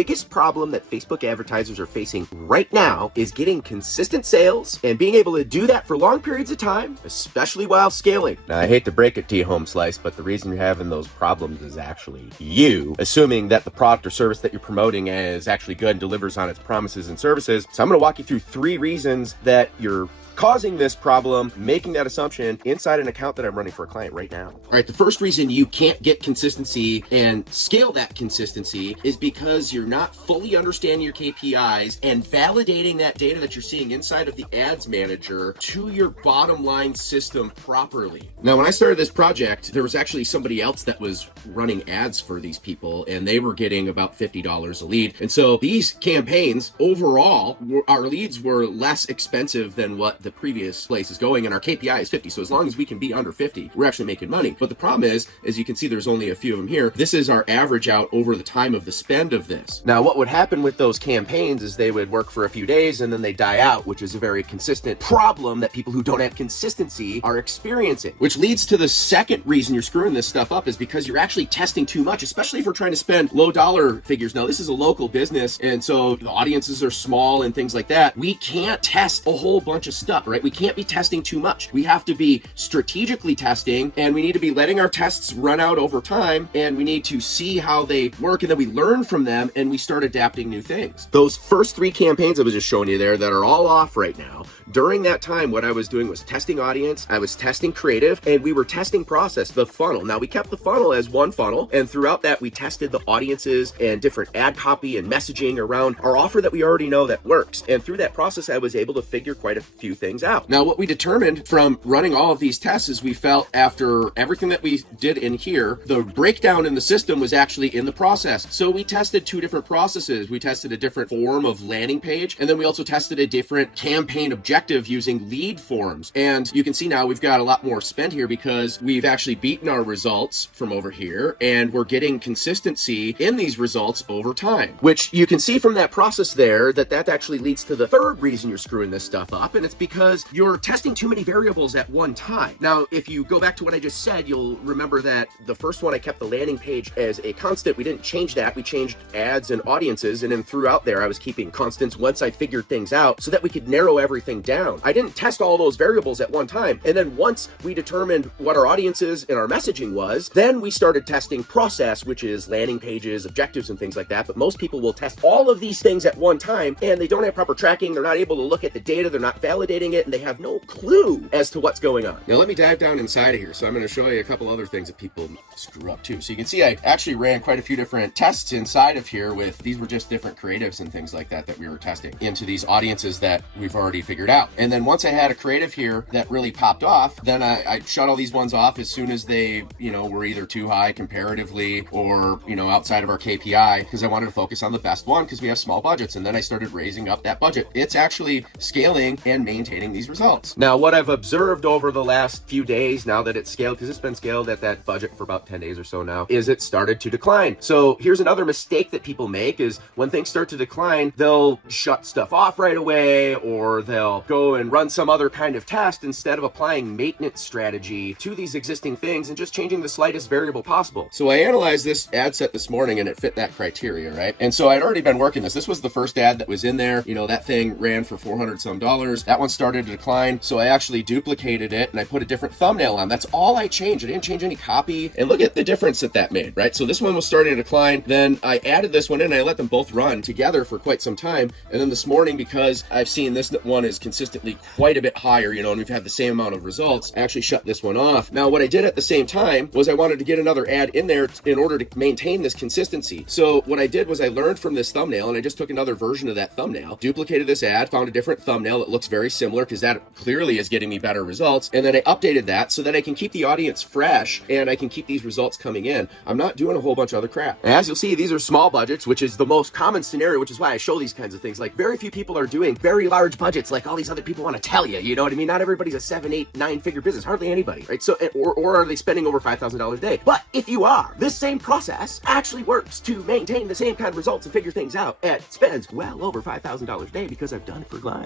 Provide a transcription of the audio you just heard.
biggest problem that Facebook advertisers are facing right now is getting consistent sales and being able to do that for long periods of time, especially while scaling. Now, I hate to break it to you, Home Slice, but the reason you're having those problems is actually you, assuming that the product or service that you're promoting is actually good and delivers on its promises and services. So I'm going to walk you through 3 reasons that you're causing this problem, making that assumption inside an account that I'm running for a client right now. All right, the first reason you can't get consistency and scale that consistency is because you're not fully understanding your KPIs and validating that data that you're seeing inside of the ads manager to your bottom line system properly. Now, when I started this project, there was actually somebody else that was running ads for these people, and they were getting about $50 a lead. And so these campaigns overall, our leads were less expensive than what the previous place is going, and our KPI is 50. So as long as we can be under 50, we're actually making money. But the problem is, as you can see, there's only a few of them here. This is our average out over the time of the spend of this. Now, what would happen with those campaigns is they would work for a few days and then they die out, which is a very consistent problem that people who don't have consistency are experiencing. Which leads to the second reason you're screwing this stuff up is because you're actually testing too much, especially if we're trying to spend low dollar figures. Now, this is a local business, and so the audiences are small and things like that. We can't test a whole bunch of stuff, right? We can't be testing too much. We have to be strategically testing, and we need to be letting our tests run out over time, and we need to see how they work, and then we learn from them, and we start adapting new things. Those first 3 campaigns I was just showing you there that are all off right now, during that time, what I was doing was testing audience, I was testing creative, and we were testing process, the funnel. Now, we kept the funnel as one funnel, and throughout that, we tested the audiences and different ad copy and messaging around our offer that we already know that works. And through that process, I was able to figure quite a few things out. Now, what we determined from running all of these tests is we felt after everything that we did in here, the breakdown in the system was actually in the process. So we tested 2 different processes. We tested a different form of landing page, and then we also tested a different campaign objective using lead forms. And you can see now we've got a lot more spend here because we've actually beaten our results from over here, and we're getting consistency in these results over time, which you can see from that process there that actually leads to the third reason you're screwing this stuff up, and it's because you're testing too many variables at one time. Now, if you go back to what I just said, you'll remember that the first one, I kept the landing page as a constant. We didn't change that. We changed ads and audiences, and then throughout there, I was keeping constants once I figured things out so that we could narrow everything down. I didn't test all those variables at one time. And then once we determined what our audiences and our messaging was, then we started testing process, which is landing pages, objectives, and things like that. But most people will test all of these things at one time, and they don't have proper tracking. They're not able to look at the data. They're not validating it, and they have no clue as to what's going on. Now, let me dive down inside of here. So I'm going to show you a couple other things that people screw up too. So you can see I actually ran quite a few different tests inside of here with, these were just different creatives and things like that we were testing into these audiences that we've already figured out. And then once I had a creative here that really popped off, then I shut all these ones off as soon as they, were either too high comparatively or, outside of our KPI, because I wanted to focus on the best one because we have small budgets. And then I started raising up that budget. It's actually scaling and maintaining these results. Now, what I've observed over the last few days, now that it's scaled, because it's been scaled at that budget for about 10 days or so now, is it started to decline. So here's another mistake that people make is when things start to decline, they'll shut stuff off right away, or they'll go and run some other kind of test instead of applying maintenance strategy to these existing things and just changing the slightest variable possible. So I analyzed this ad set this morning and it fit that criteria, right? And so I'd already been working this. This was the first ad that was in there. That thing ran for $400 some. That one started to decline. So I actually duplicated it and I put a different thumbnail on. That's all I changed. I didn't change any copy. And look at the difference that made, right? So this one was starting to decline. Then I added this one in and I let them both run together for quite some time. And then this morning, because I've seen this one is consistently quite a bit higher, and we've had the same amount of results, I actually shut this one off. Now, what I did at the same time was I wanted to get another ad in there in order to maintain this consistency. So what I did was I learned from this thumbnail and I just took another version of that thumbnail, duplicated this ad, found a different thumbnail that looks very similar because that clearly is getting me better results. And then I updated that so that I can keep the audience fresh and I can keep these results coming in. I'm not doing a whole bunch of other crap. As you'll see, these are small budgets, which is the most common scenario, which is why I show these kinds of things. Like, very few people are doing very large budgets like all these other people want to tell you, you know what I mean? Not everybody's a 7, 8, 9-figure business, hardly anybody, right? So, or are they spending over $5,000 a day? But if you are, this same process actually works to maintain the same kind of results and figure things out at spends well over $5,000 a day because I've done it for clients.